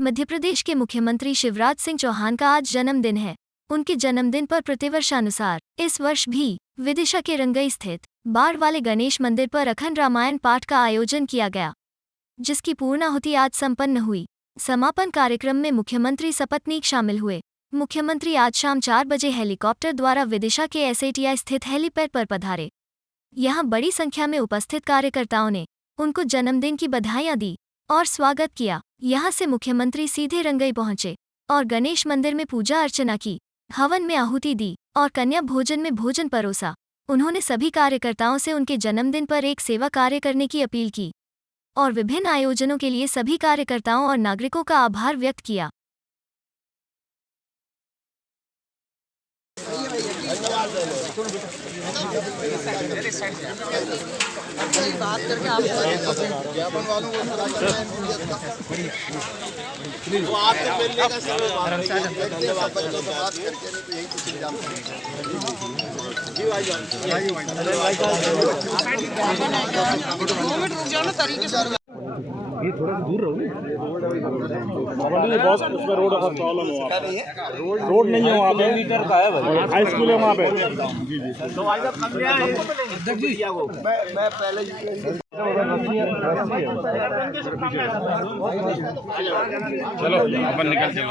मध्य प्रदेश के मुख्यमंत्री शिवराज सिंह चौहान का आज जन्मदिन है। उनके जन्मदिन पर प्रतिवर्षानुसार इस वर्ष भी विदिशा के रंगई स्थित बाढ़ वाले गणेश मंदिर पर अखंड रामायण पाठ का आयोजन किया गया, जिसकी पूर्णाहुति आज संपन्न हुई। समापन कार्यक्रम में मुख्यमंत्री सपत्नीक शामिल हुए। मुख्यमंत्री आज शाम 4 बजे हेलीकॉप्टर द्वारा विदिशा के एसएटीआई स्थित हेलीपैड पर पधारे। यहां बड़ी संख्या में उपस्थित कार्यकर्ताओं ने उनको जन्मदिन की बधाइयां दी और स्वागत किया। यहां से मुख्यमंत्री सीधे रंगई पहुंचे और गणेश मंदिर में पूजा अर्चना की, हवन में आहुति दी और कन्या भोजन में भोजन परोसा। उन्होंने सभी कार्यकर्ताओं से उनके जन्मदिन पर एक सेवा कार्य करने की अपील की और विभिन्न आयोजनों के लिए सभी कार्यकर्ताओं और नागरिकों का आभार व्यक्त किया। बात करके आप ये थोड़ा दूर रहो। बॉस उसमें रोड का प्रॉब्लम हो, रोड नहीं है वहाँ पे, मीटर का है भाई, हाई स्कूल है वहाँ पे। तो आज आप कब गया है? मैं पहले चलो अपन निकल चलो।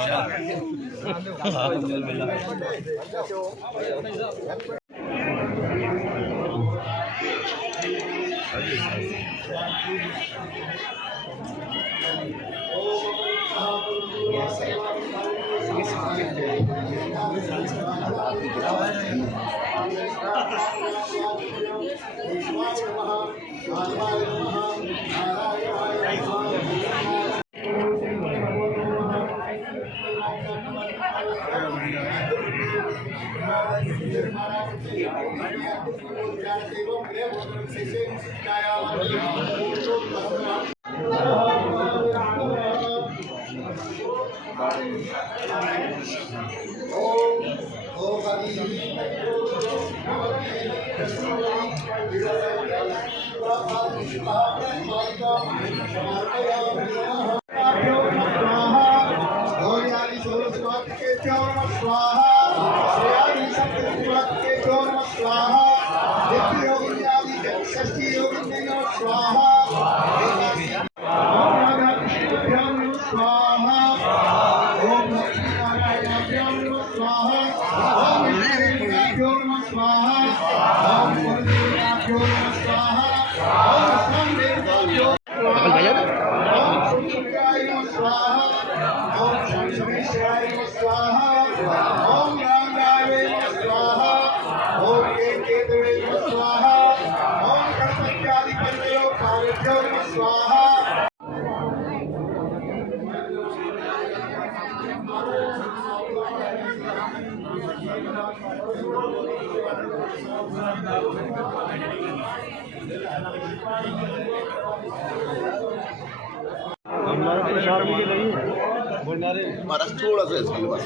महाराज थोड़ा सा इसके बाद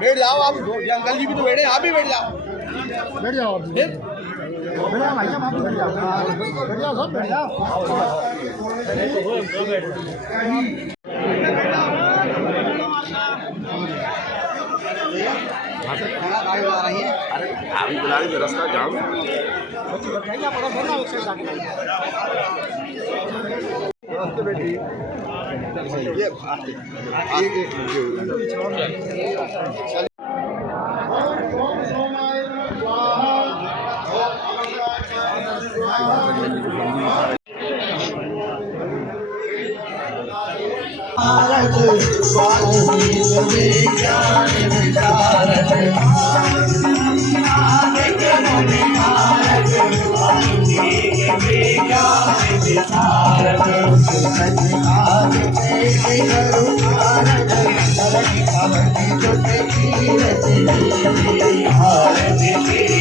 बैठ जाओ आप, अंकल जी भी तो बैठे, आप भी बैठ जाओ, बैठ जाओ आप, बैठ जाओ भाई साहब, आप बैठ जाओ, बैठ जाओ सब, बैठ जाओ। अरे अभी बुला रही रास्ता जाम बेटी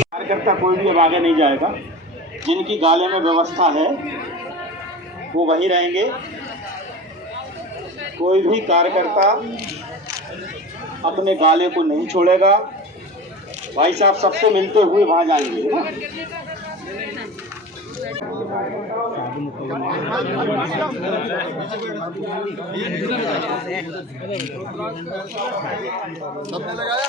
कार्यकर्ता कोई भी अब आगे नहीं जाएगा। जिनकी गाले में व्यवस्था है वो वहीं रहेंगे कोई भी कार्यकर्ता अपने गाले को नहीं छोड़ेगा। भाई साहब सबसे मिलते हुए वहां जाएंगे। सबने लगाया?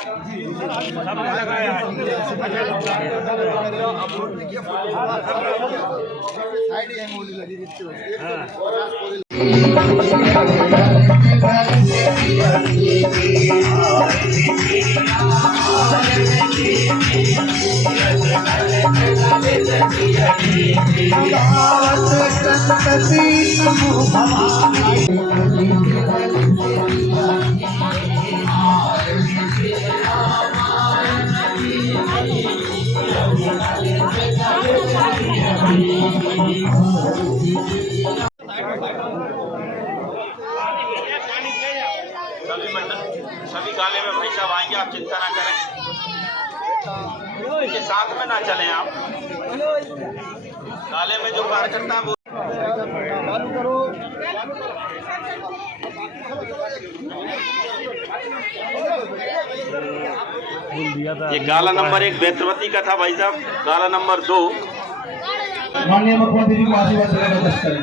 सभी गाले में भाई साहब आएंगे, आप चिंता ना करें। इनके साथ में ना चलें आप। गाले में जो कार्यकर्ता वो ये गाला नंबर 1 बेत्रवती का था भाई साहब। गाला नंबर 2 माननीय मुख्यमंत्री जी को आशीर्वाद देने का करें।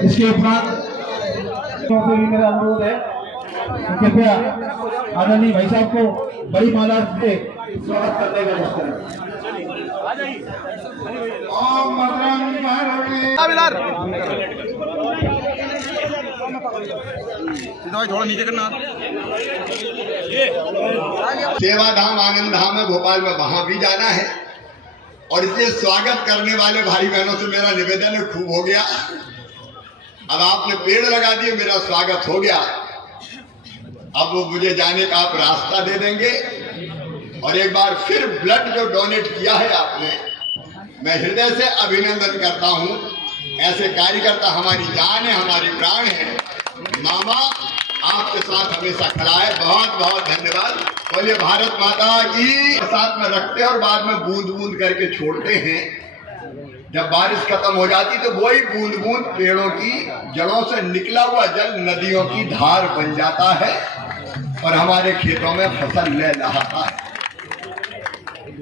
इसके उपरांत मेरा अनुरोध है कृपया आदरणीय भाई साहब को बड़ी माला से स्वागत करने का करें। थोड़ा नीचे करना। सेवा धाम आनंद धाम है भोपाल में, वहां भी जाना है और इसलिए स्वागत करने वाले भाई बहनों से मेरा निवेदन है, खूब हो गया। अब आपने पेड़ लगा दिए, मेरा स्वागत हो गया। अब वो मुझे जाने का आप रास्ता दे देंगे। और एक बार फिर ब्लड जो डोनेट किया है आपने, मैं हृदय से अभिनंदन करता हूं। ऐसे कार्यकर्ता हमारी जान है, हमारी प्राण है। मामा आपके साथ हमेशा खड़ा है। बहुत बहुत धन्यवाद। बोलिए भारत माता की। साथ में रखते हैं और बाद में बूंद बूंद करके छोड़ते हैं। जब बारिश खत्म हो जाती तो वही बूंद बूंद पेड़ों की जड़ों से निकला हुआ जल नदियों की धार बन जाता है और हमारे खेतों में फसल ले रहा है।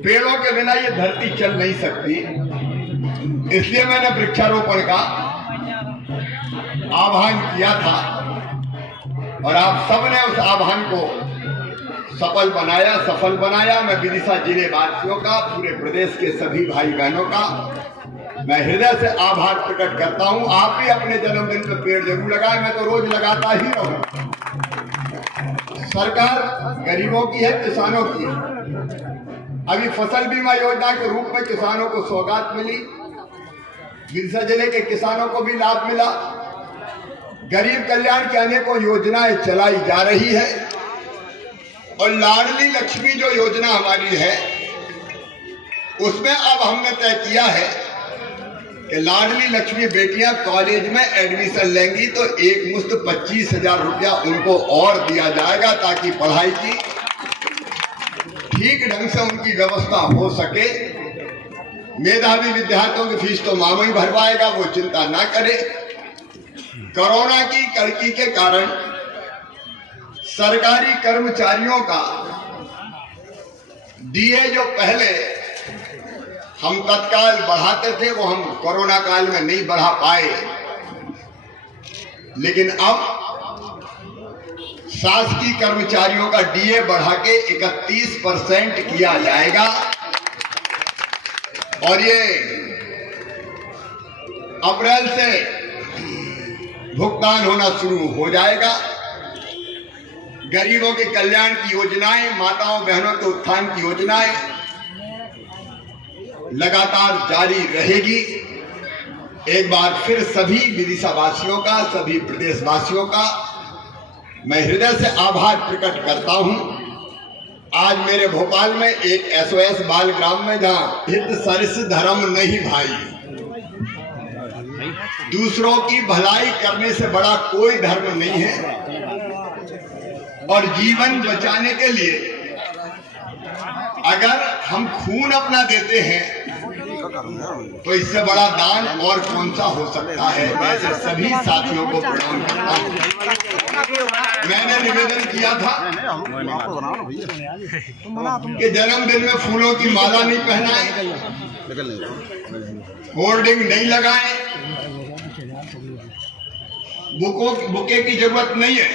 पेड़ों के बिना ये धरती चल नहीं सकती। इसलिए मैंने वृक्षारोपण का आह्वान किया था और आप सबने उस आह्वान को सफल बनाया। मैं विदिशा जिले वासियों का, पूरे प्रदेश के सभी भाई बहनों का मैं हृदय से आभार प्रकट करता हूं। आप भी अपने जन्मदिन पर पेड़ जरूर लगाएं, मैं तो रोज लगाता ही रहूं। सरकार गरीबों की है, किसानों की है। अभी फसल बीमा योजना के रूप में किसानों को सौगात मिली, विदिशा जिले के किसानों को भी लाभ मिला। गरीब कल्याण की अनेकों योजनाएं चलाई जा रही है और लाडली लक्ष्मी जो योजना हमारी है उसमें अब हमने तय किया है कि लाडली लक्ष्मी बेटियां कॉलेज में एडमिशन लेंगी तो एक मुश्त 25,000 रुपया उनको और दिया जाएगा ताकि पढ़ाई की ठीक ढंग से उनकी व्यवस्था हो सके। मेधावी विद्यार्थियों की फीस तो मामा ही भरवाएगा, वो चिंता ना करे। कोरोना की कड़की के कारण सरकारी कर्मचारियों का डीए जो पहले हम तत्काल बढ़ाते थे वो हम कोरोना काल में नहीं बढ़ा पाए, लेकिन अब शासकीय कर्मचारियों का डीए बढ़ा के 31% किया जाएगा और ये अप्रैल से भुगतान होना शुरू हो जाएगा। गरीबों के कल्याण की योजनाएं, माताओं बहनों के उत्थान की योजनाएं लगातार जारी रहेगी। एक बार फिर सभी विदिशा वासियों का, सभी प्रदेश वासियों का मैं हृदय से आभार प्रकट करता हूं। आज मेरे भोपाल में एक SOS बाल ग्राम में जहां हित सरिस धर्म नहीं भाई, दूसरों की भलाई करने से बड़ा कोई धर्म नहीं है और जीवन बचाने के लिए अगर हम खून अपना देते हैं तो इससे बड़ा दान और कौन सा हो सकता है। मैं ऐसे सभी साथियों को प्रणाम करता हूँ। मैंने निवेदन किया था कि जन्मदिन में फूलों की माला नहीं पहनाएं, होर्डिंग नहीं लगाएं, बुके की जरूरत नहीं है।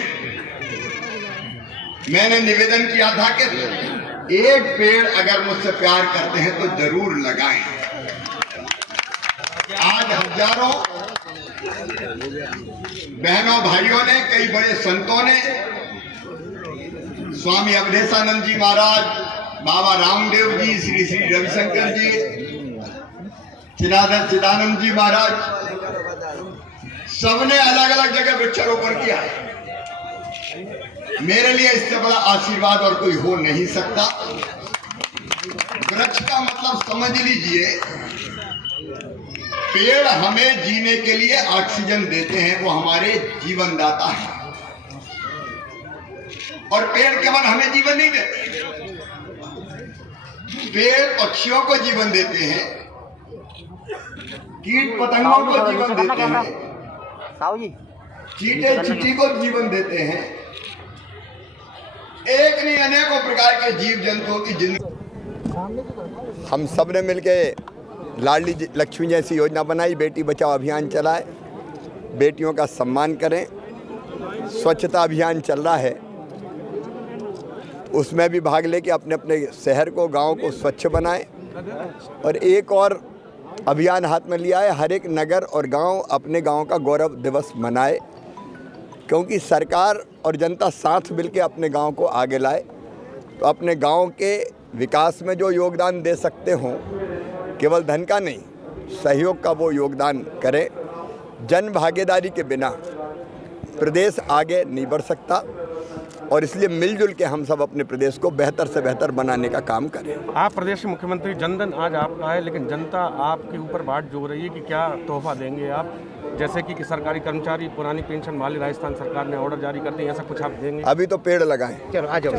मैंने निवेदन किया था कि एक पेड़ अगर मुझसे प्यार करते हैं तो जरूर लगाएं। आज हजारों बहनों भाइयों ने, कई बड़े संतों ने, स्वामी अवधेशानंद जी महाराज, बाबा रामदेव जी, श्री श्री रविशंकर जी, चिदानंद जी महाराज, सबने अलग अलग जगह वृक्षारोपण किया है। मेरे लिए इससे बड़ा आशीर्वाद और कोई हो नहीं सकता। वृक्ष का मतलब समझ लीजिए, पेड़ हमें जीने के लिए ऑक्सीजन देते हैं, वो हमारे जीवन दाता है। और पेड़ केवल हमें जीवन नहीं देते, पेड़ पक्षियों को जीवन देते हैं, कीट पतंगों को जीवन देते हैं, चींटे चींटी को जीवन देते हैं। एक नहीं अनेकों प्रकार के जीव जंतुओं की जिंदगी। हम सब ने मिलके लाडली लक्ष्मी जैसी योजना बनाई, बेटी बचाओ अभियान चलाए, बेटियों का सम्मान करें। स्वच्छता अभियान चल रहा है, उसमें भी भाग लेके अपने अपने शहर को, गांव को स्वच्छ बनाएं। और एक और अभियान हाथ में लिया है, हर एक नगर और गांव अपने गांव का गौरव दिवस मनाए, क्योंकि सरकार और जनता साथ मिलके अपने गांव को आगे लाए। तो अपने गांव के विकास में जो योगदान दे सकते हों, केवल धन का नहीं, सहयोग का वो योगदान करें। जन भागीदारी के बिना प्रदेश आगे नहीं बढ़ सकता, और इसलिए मिलजुल के हम सब अपने प्रदेश को बेहतर से बेहतर बनाने का काम करें। आप प्रदेश के मुख्यमंत्री, जनधन आज आपका है, लेकिन जनता आपके ऊपर बाट जोड़ रही है कि क्या तोहफा देंगे आप, जैसे कि सरकारी कर्मचारी पुरानी पेंशन वाली राजस्थान सरकार ने ऑर्डर जारी कर दी, ऐसा कुछ आप देंगे? अभी तो पेड़ लगाएं। चलो आ जाओ।